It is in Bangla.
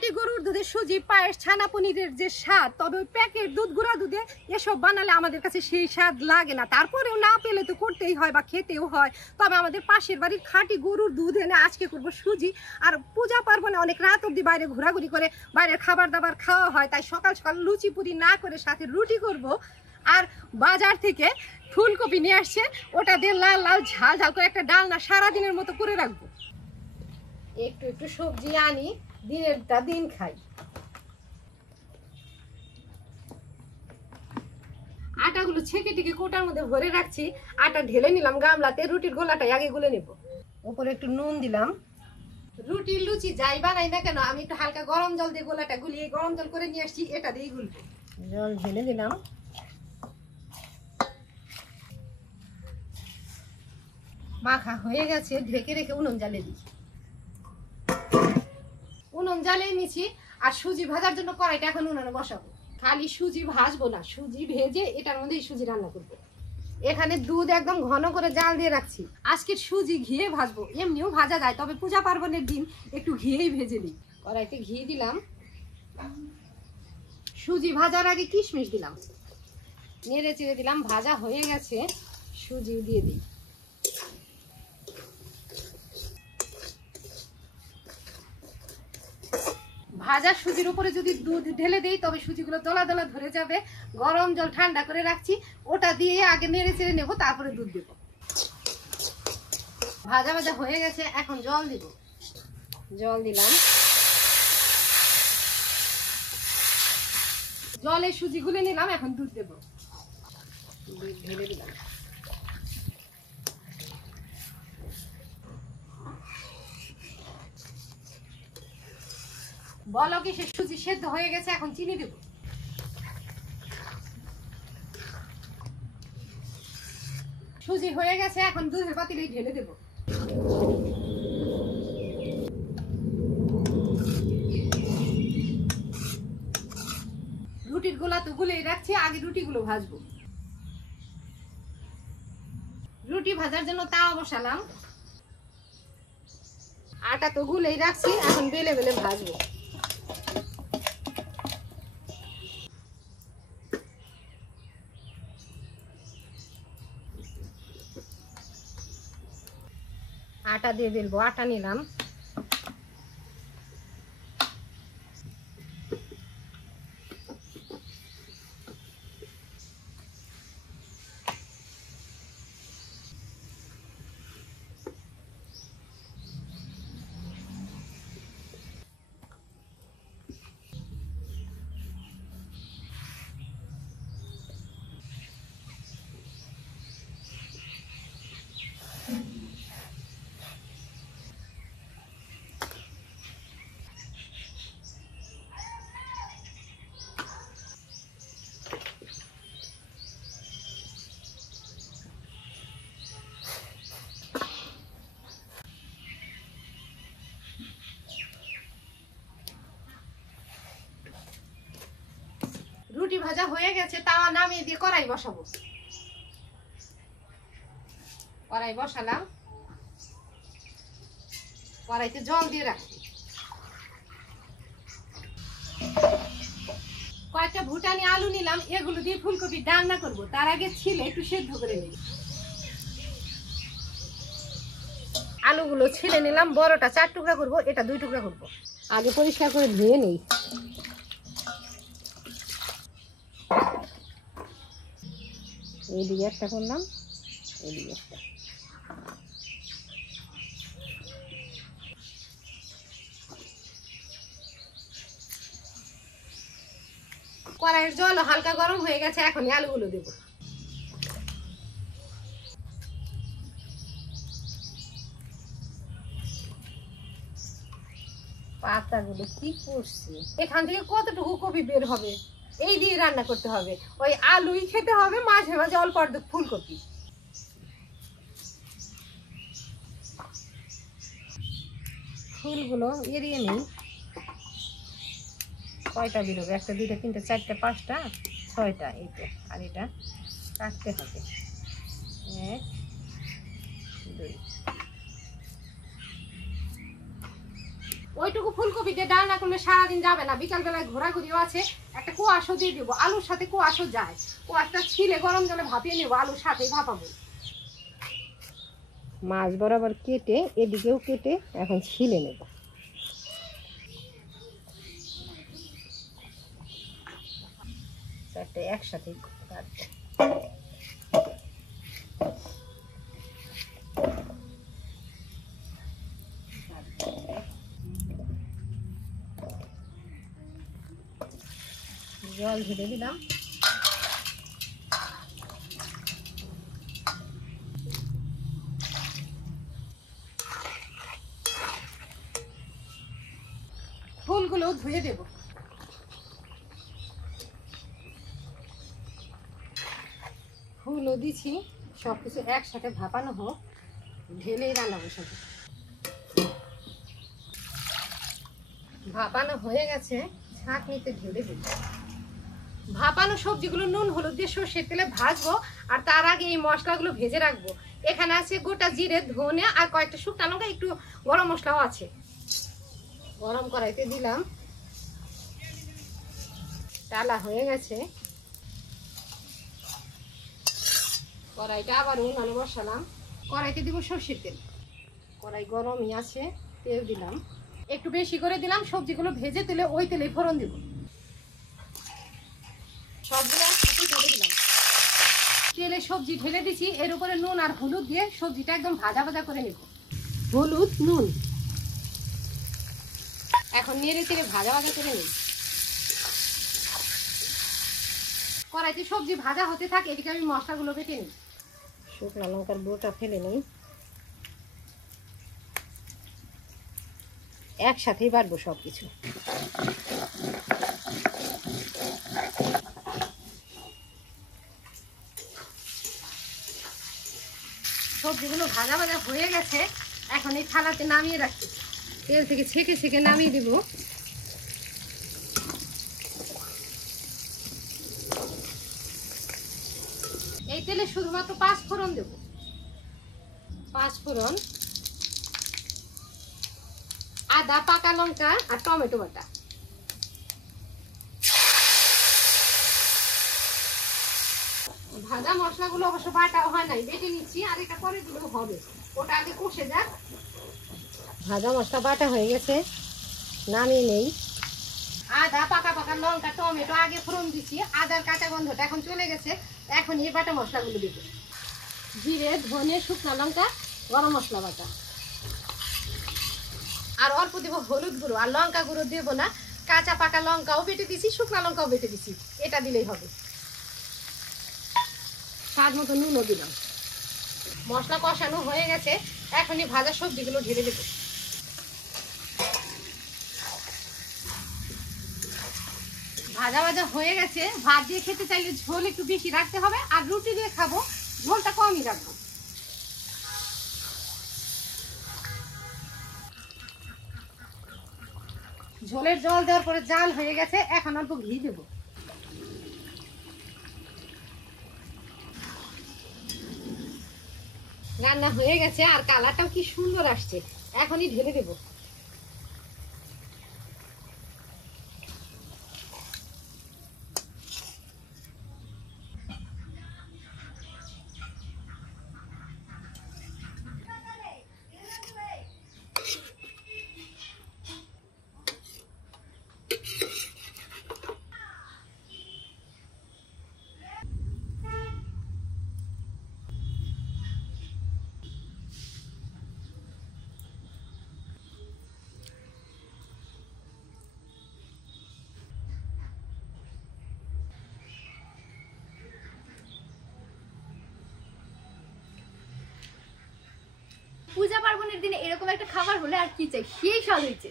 খাঁটি গরুর দুধের সুজি, পায়েস, ছানা, পনিরের যে স্বাদ, তবে ওই প্যাকেট দুধ, গুঁড়া দুধে এসব বানালে আমাদের কাছে সেই স্বাদ লাগে না। তারপরেও না পেলে তো করতেই হয় বা খেতেও হয়। তবে আমাদের পাশের বাড়ির খাঁটি গরুর দুধ এনে আজকে করব সুজি। আর পূজা পার্বণে অনেক রাত অবধি বাইরে ঘোরাঘুরি করে বাইরের খাবার দাবার খাওয়া হয়, তাই সকাল সকাল লুচি পুরি না করে সাথে রুটি করব। আর বাজার থেকে ফুলকপি নিয়ে আসছে, ওটা দিয়ে লাল লাল ঝাল ঝাল করে একটা ডালনা সারাদিনের মতো করে রাখবো। একটু একটু সবজি আনি, দিনেরটা দিন খাই। আটাগুলো ছেঁকে টেকে কোটার মধ্যে ভরে রাখছি। আটা ঢেলে নিলাম গামলাতে, রুটির গোলাটাই আগে গুলে নেব। ওপরে একটু নুন দিলাম। রুটির লুচি যাই বানাই না কেন, আমি একটু হালকা গরম জল দিয়ে গোলাটা গুলিয়ে গরম জল করে নিয়ে আসছি, এটা দিয়েই গুলবো। জল ঢেলে দিলাম। মাখা হয়ে গেছে, ঢেকে রেখে উনুন জ্বালিয়ে দিই। উনুন জ্বালিয়ে নিচ্ছি। আর সুজি ভাজার জন্য কড়াইটা এখন উনুনে বসাবো। খালি সুজি ভাজবো না, সুজি ভেজে এটার মধ্যেই সুজি রান্না করবো। এখানে দুধ একদম ঘন করে জাল দিয়ে রাখছি। আজকে সুজি ঘিয়ে ভাজবো, এমনিও ভাজা যায়, তবে পূজা পার্বণের দিন একটু ঘিয়েই ভেজে নিই। কড়াইতে ঘি দিলাম। সুজি ভাজার আগে কিশমিশ দিলাম, নেড়ে চেড়ে দিলাম। ভাজা হয়ে গেছে, সুজি দিয়ে দিই। ভাজা সুজির উপরে যদি দুধ ঢেলে দেই তবে সুজিগুলো দলা দলা ধরে যাবে। গরম জল ঠান্ডা করে রাখছি, ওটা দিয়ে আগে নেড়ে চেড়ে নেবো, তারপরে দুধ দেবো। ভাজা ভাজা হয়ে গেছে, এখন জল দিব। জল দিলাম। জলে সুজি গুলে নিলাম, এখন দুধ দেবো। দুধ ঢেলে দিলাম। বলকে সে সুজি সেদ্ধ হয়ে গেছে, এখন চিনি দেব। সুজি হয়ে গেছে, এখন দুধের পাতিলে ঢেলে দেব। রুটির গোলা তো গুলেই রাখছি, আগে রুটিগুলো ভাজবো। রুটি ভাজার জন্য তাওয়া বসালাম। আটা তো গুলেই রাখছি, এখন বেলে বেলে ভাজবো। আটা দিয়ে বেলবো। আটা নিলাম। রুটি ভাজা হয়ে গেছে, তাওয়া নামিয়ে দিয়ে কড়াই বসাবো। কড়াই বসালাম। কড়াইতে জল দিয়ে রাখছি। কয়েকটা ভুটানি আলু নিলাম, এগুলো দিয়ে ফুলকপি রান্না করব। তার আগে ছিলে একটু সেদ্ধ করে নিই। আলুগুলো ছিলে নিলাম। বড়টা 4 টুকরা করব, এটা 2 টুকরা করব। আগে পরিষ্কার করে ধুয়ে নেই। এইদিকে একটা করলাম, এইদিকে একটা। কড়াইয়ের জল হালকা গরম হয়ে গেছে, এখন আলুগুলো দেব। পাতাগুলো কি করছে, এখান থেকে কতটুকু কপি বের হবে, এই দিয়ে রান্না করতে হবে। ওই আলুই খেতে হবে, মাঝে মাঝে অল্প অর্ধেক ফুলকপি। ফুলগুলো এড়িয়ে নেই। কয়টা বেরোবে? 1 2 3 4 5 6টা। এইটা আর এটা কাটতে হবে। 1 2। ওইটুকু ফুলকপি দিয়ে ডাল না করলে সারাদিন যাবে না, বিকাল বেলায় ঘোরাঘুরিও আছে, একটা কোয়াশও দিয়ে দেবো, আলুর সাথে কোয়াশও যায়, কোয়াশটা ছিলে গরম জলে ভাপিয়ে নেবো, আলুর সাথেই ভাপাবো। মাছ বরাবর কেটে এদিকেও কেটে এখন ছিলে নেব। চারটে একসাথে জল ঢেলে দিলাম। ফুলগুলো ধুয়ে দেব। ফুলও দিছি, সবকিছু একসাথে ভাপানো হোক, ঢেলেই রান্না বসাবো। ভাপানো হয়ে গেছে, ছাঁকনিতে ঢেলে দেব। ভাপানো সবজিগুলো নুন হলুদ দিয়ে সর্ষের তেলে ভাজবো, আর তার আগে এই মশলাগুলো ভেজে রাখবো। এখানে আছে গোটা জিরে, ধনে আর কয়েকটা শুকনো লঙ্কা, একটু গরম মশলাও আছে। গরম কড়াইতে দিলাম, ডালা হয়ে গেছে, কড়াইটা আবার উনানে বসালাম। কড়াইতে দিব সর্ষের তেল, কড়াই গরমই আছে, তেল দিলাম, একটু বেশি করে দিলাম। সবজিগুলো ভেজে তুলে ওই তেলে ফোড়ন দিব। সবগুলো একসাথে ঢেলে দিলাম। তেলে সবজি ঢেলে দিছি, এর উপরে নুন আর হলুদ দিয়ে সবজিটা একদম ভাজা ভাজা করে নেব। হলুদ নুন এখন নেড়ে চেড়ে ভাজা ভাজা করে নেব। কড়াইতে সবজি ভাজা হতে থাকে, এদিকে আমি মশলাগুলো বেটে নিই। শুকনো লঙ্কার বোটা ফেলে নিই, একসাথেই বাটবো সবকিছু। সবজিগুলো ভাজা ভাজা হয়ে গেছে, এখন এই থালাতে নামিয়ে রাখছি। তেল থেকে ছেঁকে ছেঁকে নামিয়ে দেব। এই তেলে শুধুমাত্র 5 ফোড়ন দেব। 5 ফোড়ন, আদা, পাকা লঙ্কা আর টমেটো বাটা। ভাজা মশলাগুলো অবশ্য বাটা হয় নাই, বেটে নিচ্ছি, আর এটা পরে দিলেও হবে, ওটা আগে কষে যাক। ভাজা মশলা বাটা হয়ে গেছে, নামিয়ে নেই। আদা, পাকা পাকা লঙ্কা, টমেটো আগে ফোড়ন দিচ্ছি, আদার কাঁচা গন্ধটা এখন চলে গেছে। এখন এই বাটা মশলাগুলো দেব। জিরে, ধনে, শুকনো লঙ্কা, গরম মশলা বাটা, আর অল্প দেবো হলুদ গুঁড়ো, আর লঙ্কা গুঁড়ো দেবো না। কাঁচা পাকা লঙ্কাও বেটে দিছি, শুকনো লঙ্কাও বেটে দিছি, এটা দিলেই হবে। স্বাদ মতো নুনও দিলাম। মশলা কষানো হয়ে গেছে, এখনই ভাজা সবজিগুলো ঢেলে দেবো। ভাজা ভাজা হয়ে গেছে। ভাত দিয়ে খেতে চাইলে ঝোল একটু বেশি রাখতে হবে, আর রুটি দিয়ে খাবো ঝোলটা কমই রাখবো। ঝোলের জল দেওয়ার পরে জাল হয়ে গেছে, এখন অল্প ঘি দেব। রান্না হয়ে গেছে, আর কালারটাও কি সুন্দর আসছে, এখনই ঢেলে দেব। পূজা পার্বণের দিনে এরকম একটা খাবার হলে আর কি চাই, সেই স্বাদ হয়েছে।